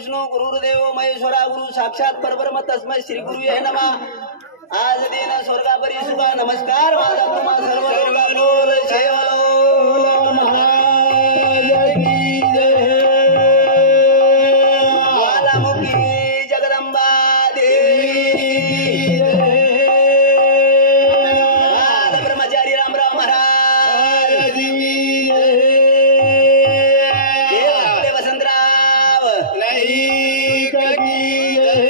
विष्णू गुरुदेव महेश्वरा गुरु साक्षात परब्रह्म तस्मै श्री गुरु हे नमः। आज दिन स्वर्गापरी सुखा नमस्कार माझा तुम्हा सर्व बोल जय महाराज की जय। ज्वालामुखी जगदंबा देवी बाल ब्रह्मचारी रामराव महाराज की जय। वसंतराव नहीं की जय।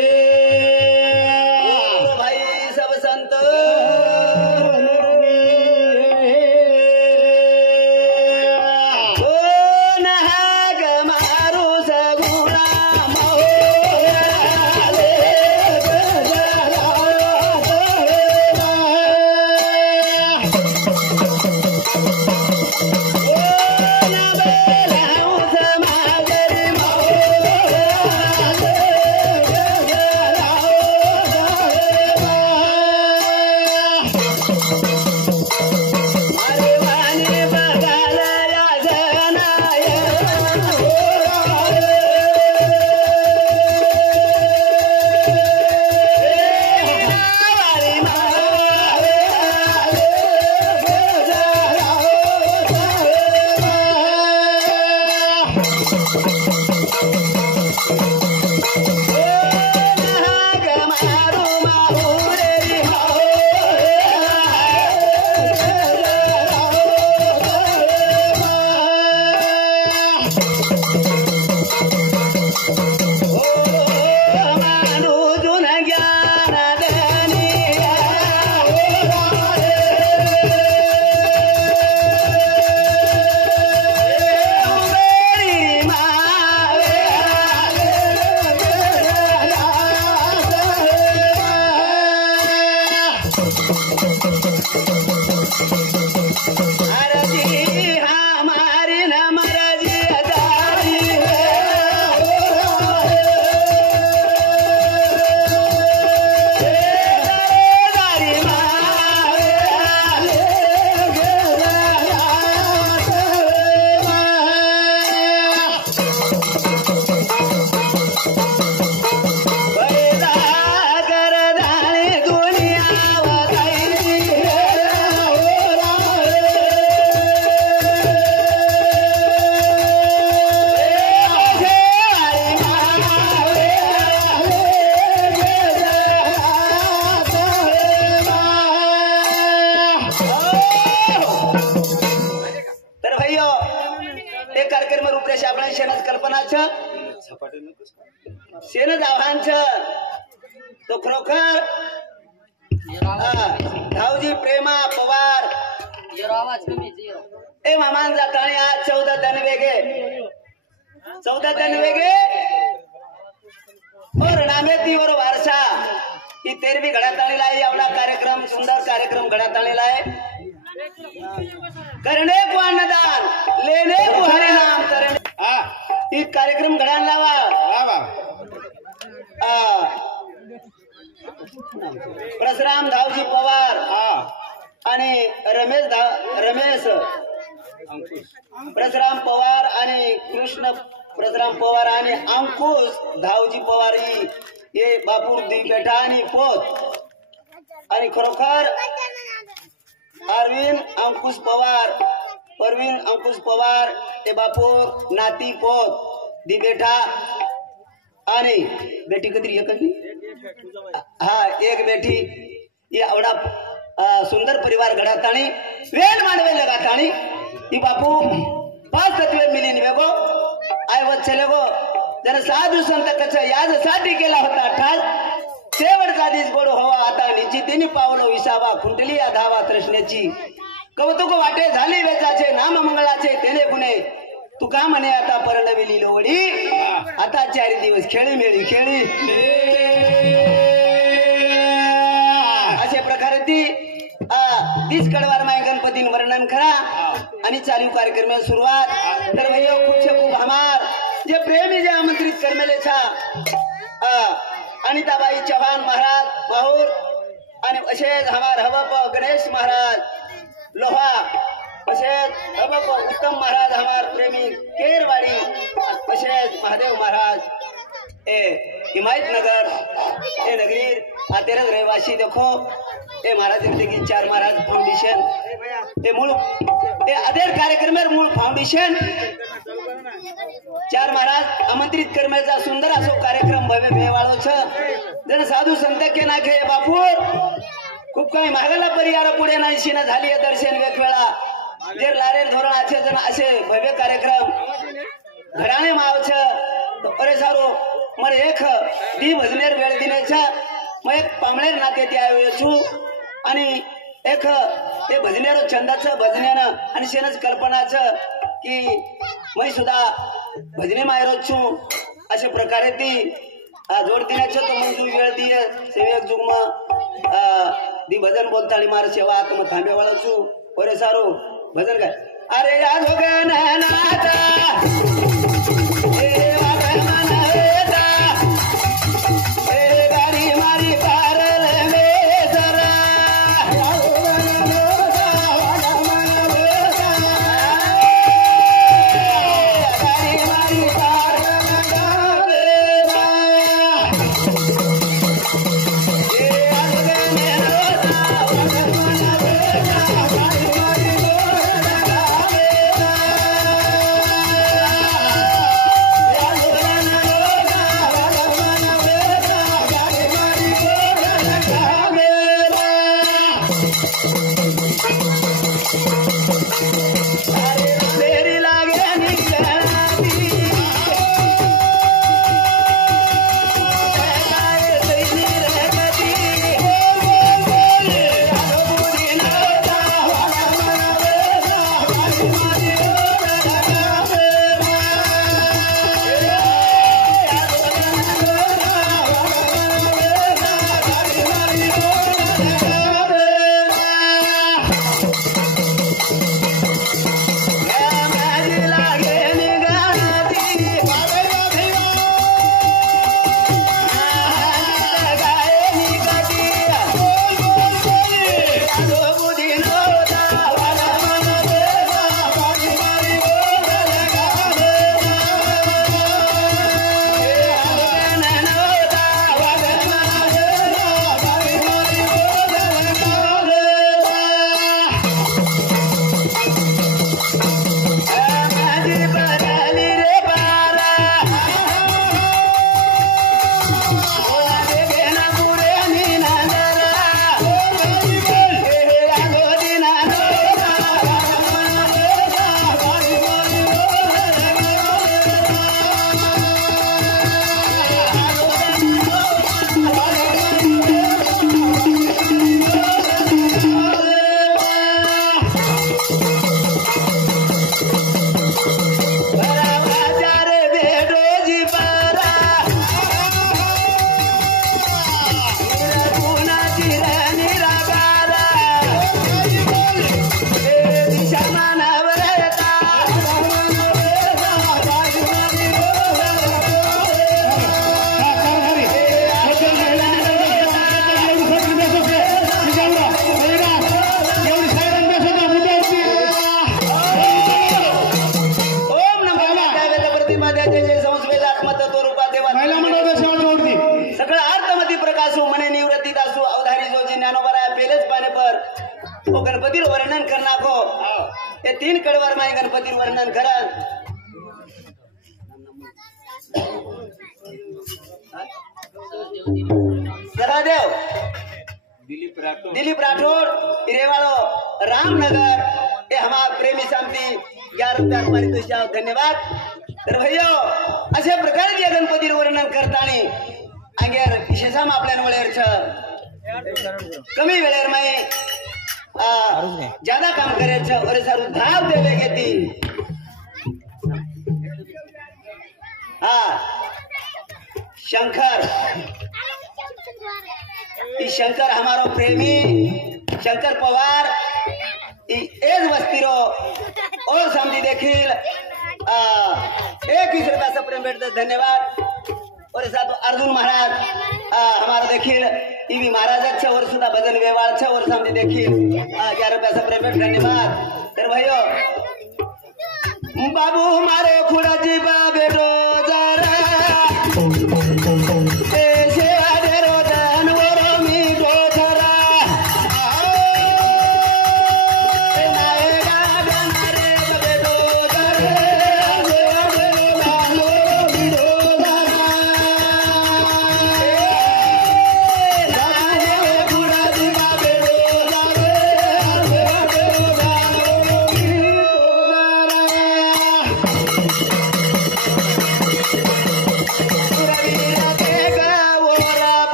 भाई सब संत शेनच आव्हानचं तो खरोखर धावजी प्रेमा पवार ए मामान जातानी आज 14 दिन वेगे और नामेती और वारसा ही 13वी घड्यात आलेला आहे। एवढा कार्यक्रम सुंदर कार्यक्रम घड्यात आलेला आहे। करणे को अन्नदान लेणे को हरिनाम करणे ही कार्यक्रम घड्यात लावा। परशुराम धावजी पवार आणि रमेश परशुराम पवार आणि कृष्ण परशुराम पवार आणि अंकुश धावजी पवार ही हे बापूर दी बेटा आणि पोत आणि खरोखर परवीन अंकुश पवार हे बापूर नाती पोत दी बेटा आणि बेटी कधी एकली हा एक बेटी एवढा सुंदर परिवार घडातानी वेल मांडवे लगातानी ही बापू 5 तत्वे मिली निवेगो आय वचले गो जर साधू संत कचा याजसाठी केला होता ठाल शेवटचा दिस गोड हवा आता निश्चितीने पावलो विसावा खुंटली या धावा तृष्णेची कौतुक वाटे झाली वेचाचे नाम मंगळाचे तेने गुणे तू का म्हणे आता परंडविली लोवडी आता 4 दिवस खेळी मेळी खेळी अशा प्रकारे ती 30 कडवार माय गणपतीन वर्णन करा आणि चालू कार्यक्रमाला सुरुवात तर भैया खूप हमार जे प्रेमी जे आमंत्रित करमेले छा अनिताबाई चव्हाण महाराज माहूर आणि असेच हमार हवप गणेश महाराज लोहा असेच हवप उत्तम महाराज हमार प्रेमी केरवाडी असेच महादेव महाराज हिमायतनगर ए नगरी आतेरज रहवासी देखो ए महाराज की 4 महाराज फाउंडेशन ए मूल ए अधेर कार्यक्रमेर मूळ फाउंडेशन 4 महाराज आमंत्रित करण्याचा सुंदर असो कार्यक्रम भव्य भेवाळो छ जण साधू संत के नाखे बापू खूप काही मागला परिवार पुढे नाहीशी ना झाली दर्शन वेगवेळा जर लारेर धोरणाचे जण असे भव्य कार्यक्रम घराणे मावछ अरे सारो मर एक दी भजनेर वेळ दिनेच्या मग एक पामळेर नाते ते आयो छु आणि एक ते भजनेरो छंदाचं भजनेनं आणि शेनच कल्पनाचं की मी सुद्धा भजने मायरो छु अशा प्रकारे ती जोड दिण्याचं तो मंजूर वेळ दिये सेवक जुगम दी भजन बोलताली मार सेवा आत्म थांबे वाळो छु अरे सारो भजन काय अरे या जोगन नाता गणपती वर्णन करना को ये 3 कडवार माय गणपती वर्णन करन सरादेव दिलीप राठौड़ इरेवाड़ो रामनगर ये हमारा प्रेमी शांति 11 रुपया हमारी तो धन्यवाद तर भैया अशा प्रकारचे गणपती वर्णन करतानी अंगेर विशेषम आपल्यान वेळेर छ कमी वेळेर माय ज्यादा काम करे छ और सारू धाव देवे घेती शंकर शंकर हमारो प्रेमी शंकर पवार एज वस्तीरो और समझी देखील 21 रुपया से प्रेम भेट धन्यवाद और साथ अर्जुन महाराज हमारा देखील ईवी महाराज और सुधा भजन व्यवहार और समझी देखील 11 रुपया से प्रेम भेट धन्यवाद तर भाइयों बाबू मारो खुड़ा जी बेटो जरा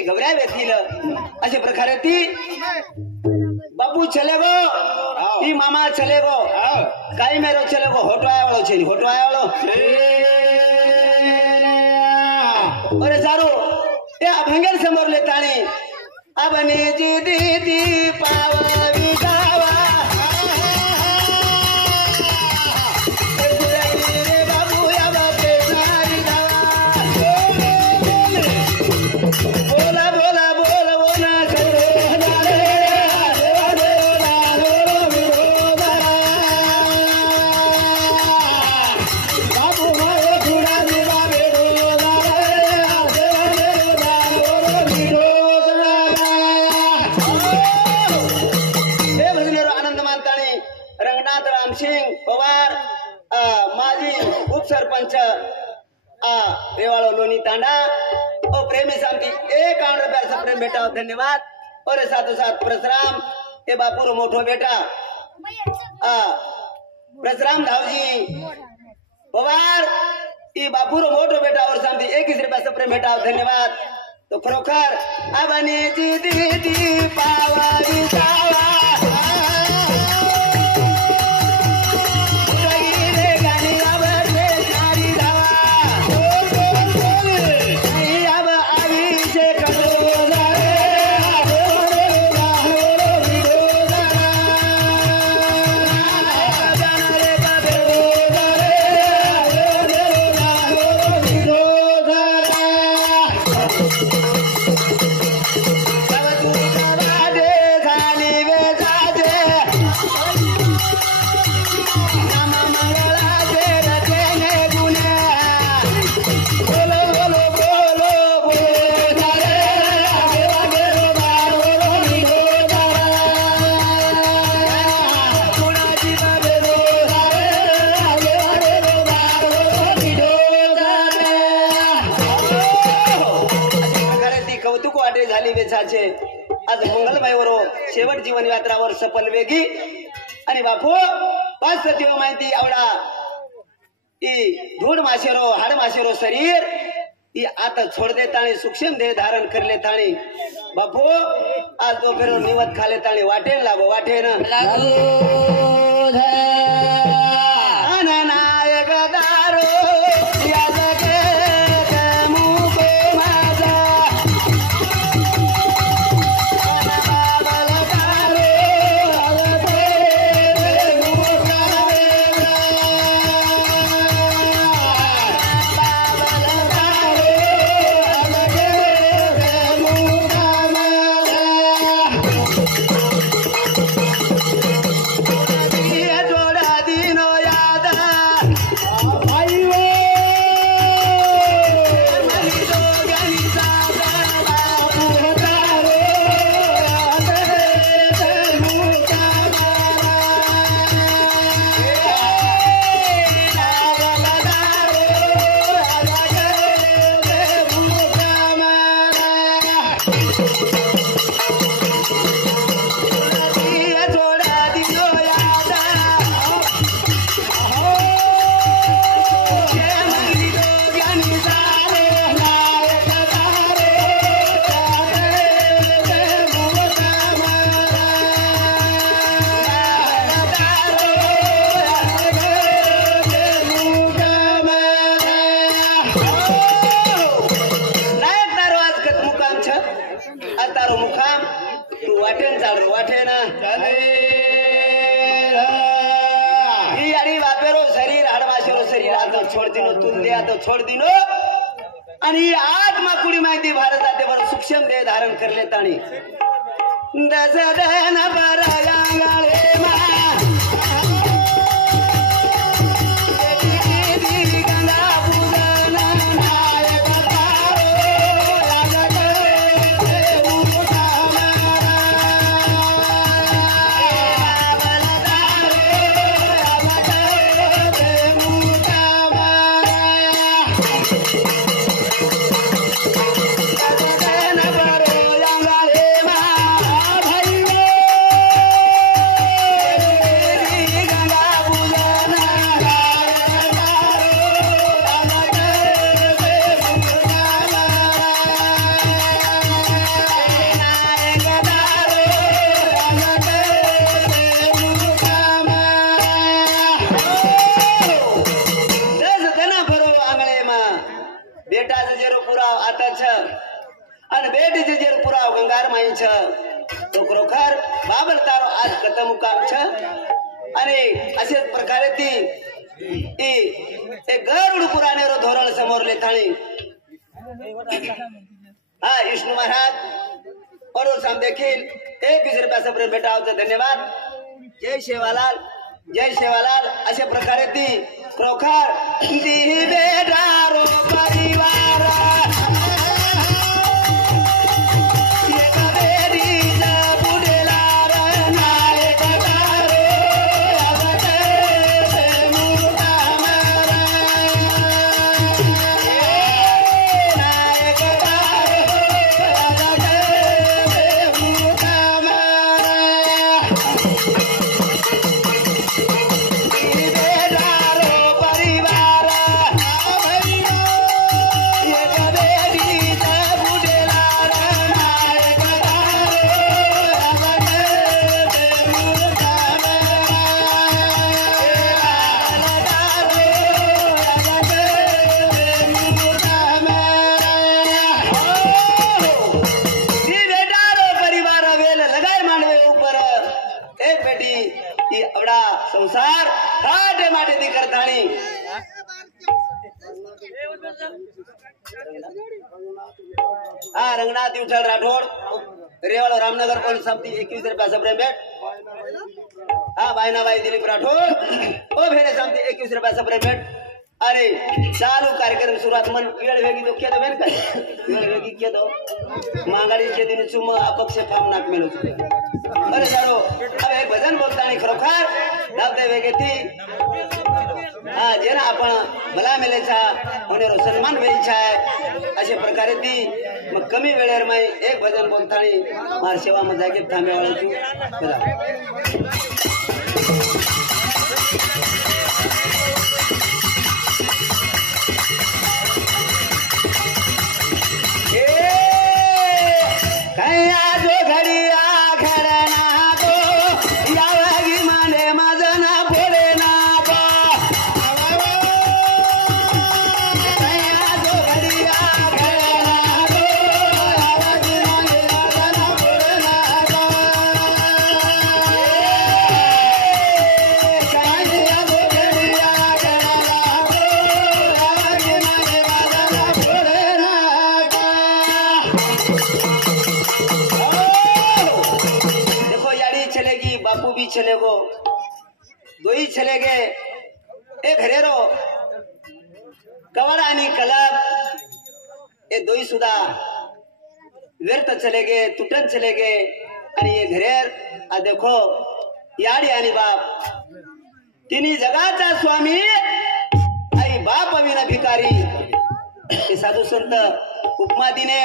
काही घबरावे येतील अशा प्रकारे ती बाबू चले गो ई मामा चले गो काही मेरो चले गो होटवाया वाळो छे होटवाया वाळो अरे सारू ते अभंगर समोर लेताणी अबनी जी दीदी पावावी गावा पवार माजी उपसरपंच रेवाड़ो लोनी तांडा और प्रेमी शांति 51 रुपया प्रेम बेटा धन्यवाद और साथों साथ परशुराम ये बापूर मोटो बेटा परशुराम धावजी पवार ये बापूर मोटो बेटा और शांति 21 रुपया प्रेम बेटा धन्यवाद तो खरोखर अबनी जी दीदी पावारी सावा आज मंगलबाईवर शेवट जीवन यात्रावर सफल वेगी आणि बापू पाच सतीव माहिती आवडा ई धूड माशेरो हाड माशेरो शरीर ई आता छोड़ देता सूक्ष्म देह धारण कर लेता बापू आज दोपहर निवत खा लेता वाटेन लागो वाटेन नायक दारो छोड़ दिनो आणि आत्मा कुडी माहिती भारत जाते बरं सूक्ष्म देह धारण कर लेता दस दन बरगांगळे मा અને બેટી જે પુરાવ ગંગાર માં છે તો ખરોખર બાબલ તારો આજ કદમ મુકામ છે અને અશે પ્રકારેથી એ ગરુડ પુરાણે રો ધોરણ સમોર લેતાણી हाँ विष्णु महाराज और हम देखिए एक रुपया सब बेटा होते धन्यवाद जय शेवालाल अशा प्रकारे ती प्रोखर दी बेटा रो परिवार संसार हाटे माटे दी करताणी हाँ रंगनाथ विठ्ठल राठोड रेवाड़ रामनगर पोलीस समिति 21 रुपया सबरे भेट हाँ बायनाबाई दिलीप राठोड ओ भेरे समिति 21 रुपया सबरे भेट अरे चालू कार्यक्रम सुरुवात मन वेळ वेगी तो केदो बेन काय वेळ वेगी केदो मांगाडी के दिन चुम अपक्ष फाम नाक मेलो अरे सारो अब एक भजन बोलतानी खरोखर दावते वेगे थी हाँ जेना आपण भला मेले छा होनेरो सन्मान वेई छा अशा प्रकारे ती मग कमी वेळेर मै एक भजन बोलतानी मार सेवा मध्ये जागे थांबे वाळो छु बघा चलेगो दो ही चलेगे एक घरेरो कवड़ा आणि कलब ये दो ही सुधा व्यर्थ चलेगे तुटन चलेगे आणि ये घरेर आ देखो याडी आणि बाप तिनी जगाचा स्वामी आई बाप विना भिकारी हे साधू संत उपमा दिने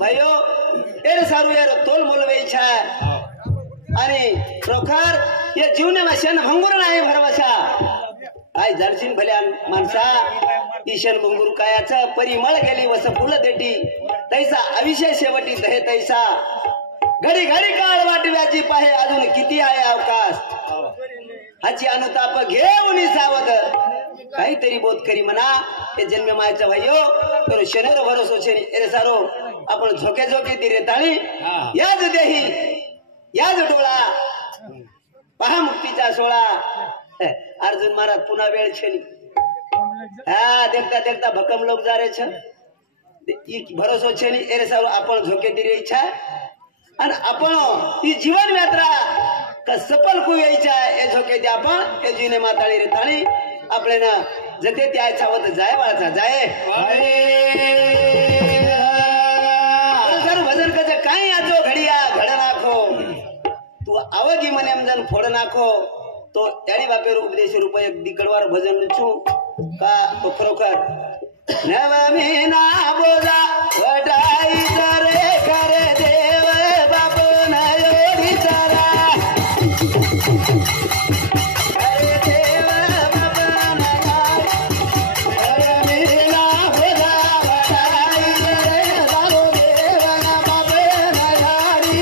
भाइयो एर सारू यार तोल मोलवे इच्छा आणि प्रोखर ये जीवने वशन भंगुर नाही भरवशा आई जर्सिन भल्या माणसा ईशन भंगुर कायाचा परिमळ गेली वस फुल देटी तैसा अविषय शेवटी दहे तैसा घडी घडी काळ वाटव्याची पाहे अजून किती आहे अवकाश हाची अनुताप घेऊन सावध काहीतरी बोध करी म्हणा हे जन्म मायचा भाइयो तर शनेर भरोसो छे एरे सारो आपण झोके झोके दिरे ताळी याद देही याद डोळा पहा मुक्तीचा सोळा अर्जुन महाराज पुन्हा वेळ छेली हाँ देखता देखता भकम लोग जा रहे छे भरोसो छे नी एरे सारो आपण झोके दिरे इच्छा आणि आपण ही जीवन यात्रा का सफल को यायचा ए झोके दे आपण ए जीने माताळी रे थाळी आपले ना जते त्या छावत जाय वाळचा जाय भजन कसे काय आजो घडिया घड नाखो तू आवगी मने एमजन फोड नाखो तो त्याने बापेर उपदेश रूप एक दिकडवार भजन छु का तो खरोखर नवमीना बोजा वटाई करे करे देव बाप नयोडी चरा अरे देव बाप नयोडी बोजा वटाई करे दारो देव बाप नयोडी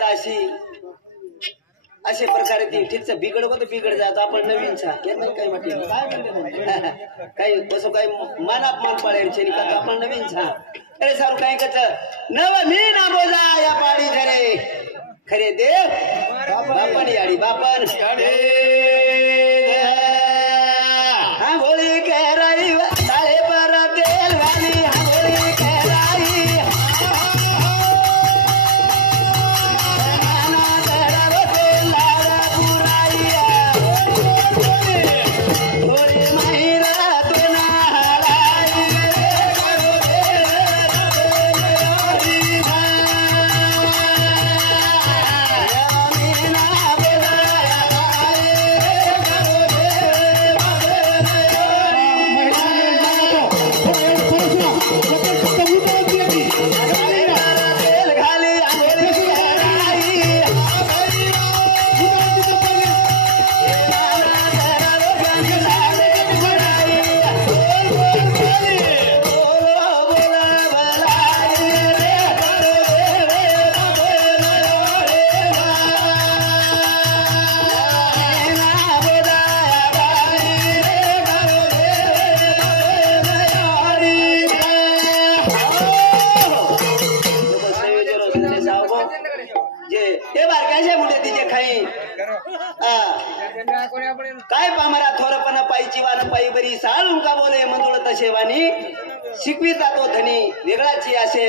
तर असे प्रकारे ती ठीकच बिघड जातो आपण नवीन छा नाही काही म्हटलं काही तसं काही मान अपमान पडेल आपण नवीन छा अरे सारू काय कच नव मी ना बोजा या पाडी खरे खरे देव बापन याडी बापन हा बोली कहराई ताळे पर तेल वाली हा बोली कहराई काय पामरा थोरपणा पायची वान पायी बरी साळून का बोले मंजुळ तशेवानी शिकविता तो धनी वेगळाची असे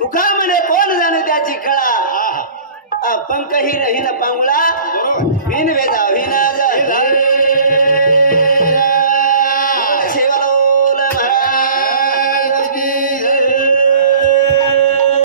तुका म्हणे कोण जाणे त्याची कळा पंख हिन पांगुळा विन वेजा विन